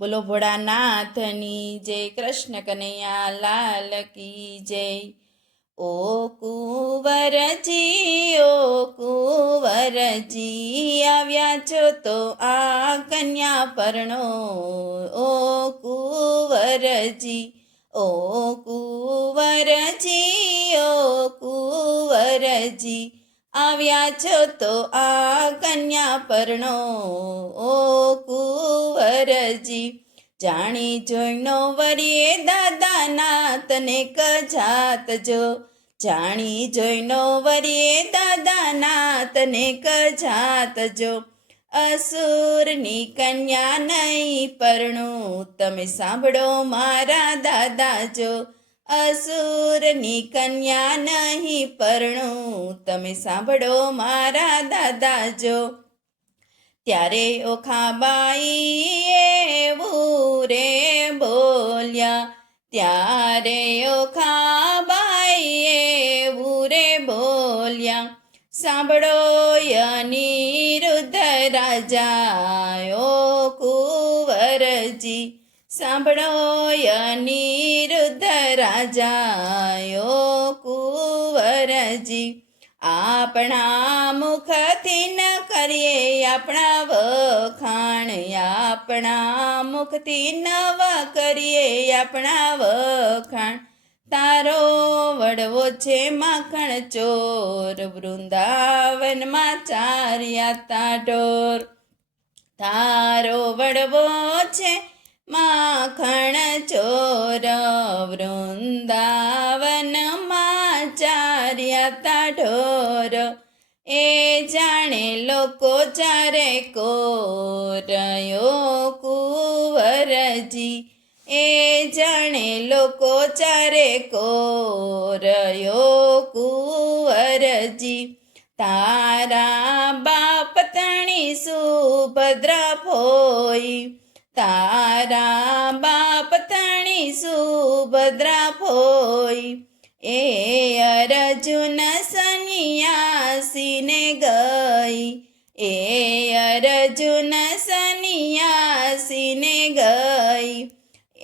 બોલો ભોળાનાથની જય, કૃષ્ણ કનૈયા લાલ કી જય। ઓ કુંવરજી, ઓ કુંવરજી, આવ્યા છો તો આ કન્યા પરણો। ઓ કુંવરજી, ઓ કુંવરજી, ઓ કુંવરજી, આવ્યા છો તો આ કન્યા પરણો। ઓ કુંવરજી, જાણી જોઈનો વરીએ દાદાના તને કજાત જો। જાણી જોઈનો વરીએ દાદાના તને કજાત જો। અસુરની કન્યા નહીં પરણું, તમે સાંભળો મારા દાદા જો। અસુરની કન્યા નહીં પરણું, તમે સાંભળો મારા દાદા જો। ત્યારે ઓખાબાઈ એવું રે બોલ્યા, ત્યારે ઓખાબાઈ એવું રે બોલ્યા, સાંભળો અનિરુદ્ધ રાજા, ઓ કુંવરજી, સાંભળો અનિરુદ્ધ રાજા, ઓ કુંવરજી, આપણા મુખથી ન કરીએ આપણા વખાણ, આપણા મુખથી નવ કરીએ આપણા વખાણ। તારો વડવો છે માખણ ચોર, વૃંદાવનમાં ચાર્યા તા ઢોર। તારો વડવો છે માખણ ચોર, વૃંદાવનમાં ચાર્યા તા ઢોર। એ જાણે લોકો ચારે કોર, ઓ કુંવરજી, એ જાણે લોકો ચારે કોર, ઓ કુંવરજી, તારા બાપ તણી સુભદ્રા ફોઈ, તારા બાપ તણી સુભદ્રા ફોઈ, એ અર્જુન સન્યાસીને ગઈ, એ અર્જુન સન્યાસીને ગઈ,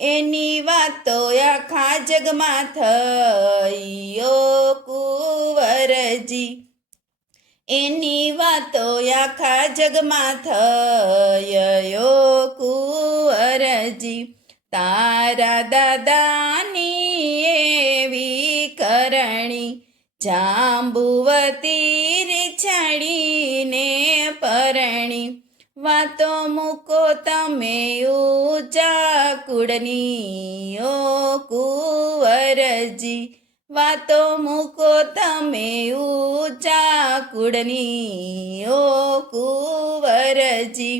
એની વાતો આખા જગમાં થઈ, ઓ કુંવરજી, એની વાતો આખા જગમાં થઈ, ઓ કુંવરજી, તારા દાદાની એવી કરણી, જાંબુવતી રીછડીને પરણી, વાતો મૂકો તમે ઊંચા કુળની, ઓ કુંવરજી, વાતો મૂકો તમે ઊંચા કુળની, ઓ કુંવરજી,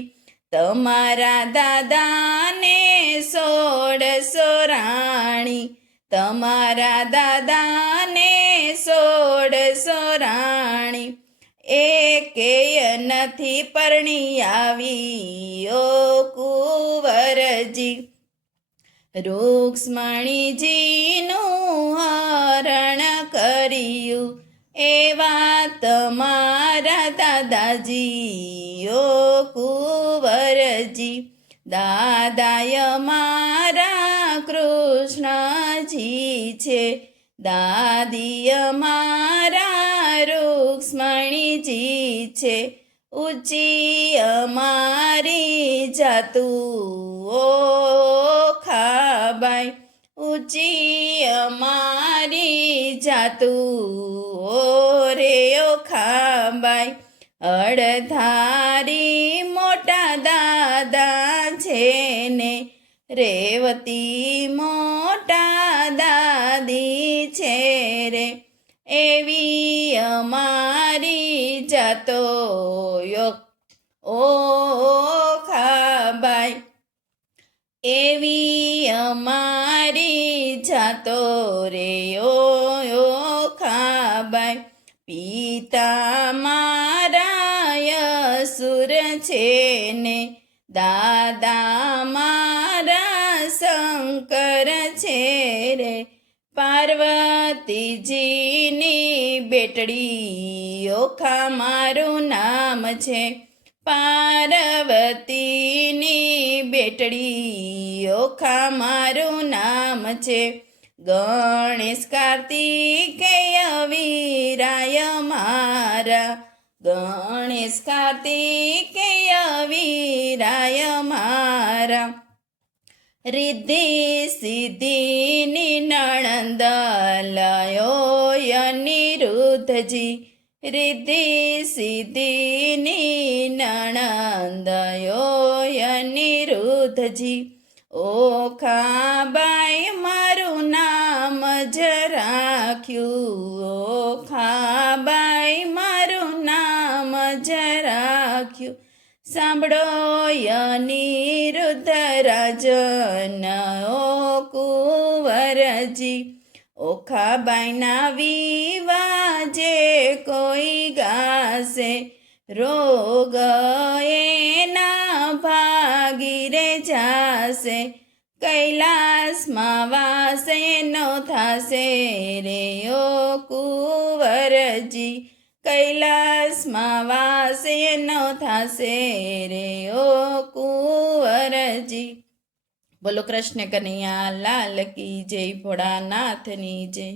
તમારા દાદાને 16 રાણી, તમારા દાદાને 16 રાણી, એકેય નથી પરણી આવી, ઓ કુંવરજી, રૂક્ષ્મણીજીનું હરણ કર્યું, એવા તમારા દાદાજી, ઓ કુંવરજી, દાદાય મારા કૃષ્ણજી છે, દાદીય મારા રૂક્ષ્મણીજી છે, ઊંચી અમારી જાતું, ઓ ખાબાઈ, ઊંચી અમારી જાતું, ઓ રે ઓ ખાબાઈ, અડધારી મોટા દાદા છે ને, રેવતી મોટા દાદી છે રે, એવી અમારી જાતો, ઓ ખાબાઈ, એવી અમારી જાતો રે, ઓ ખાબાઈ, પિતા મારા અસુર છે ને, દાદા મારા શંકર છે રે, પાર્વતીજીની બેટડી, ઓખા મારું નામ છે, પાર્વતીની બેટડી ઓખા મારું નામ છે ગણેશ કાર્તિકેય વીરાય મારા ગણેશ કાર્તિકેય વીરાય મારા રિદ્ધિ સિદ્ધિની નણંદ લયો અનિરુદ્ધજી રિદ્ધિ સિદ્ધિની નણંદયો અનિરુદ્ધજી ઓખાબાઈ મારું નામ જ રાખ્યું ઓખાબાઈ મારું નામ જ રાખ્યું સાંભળો અનિરુદ્ધ રાજન ઓ કુંવરજી ઓખાબાઈના વિવાજે કોઈ ગાશે રોગ એના ભાગી રે જાશે કૈલાસમાં વાસે નો થાશે રે ઓ કુંવરજી કૈલાસમાં વાસે નો થાશે રે ઓ કુંવરજી બોલો કૃષ્ણ કનૈયા લાલ કી જય ભોળાનાથની જય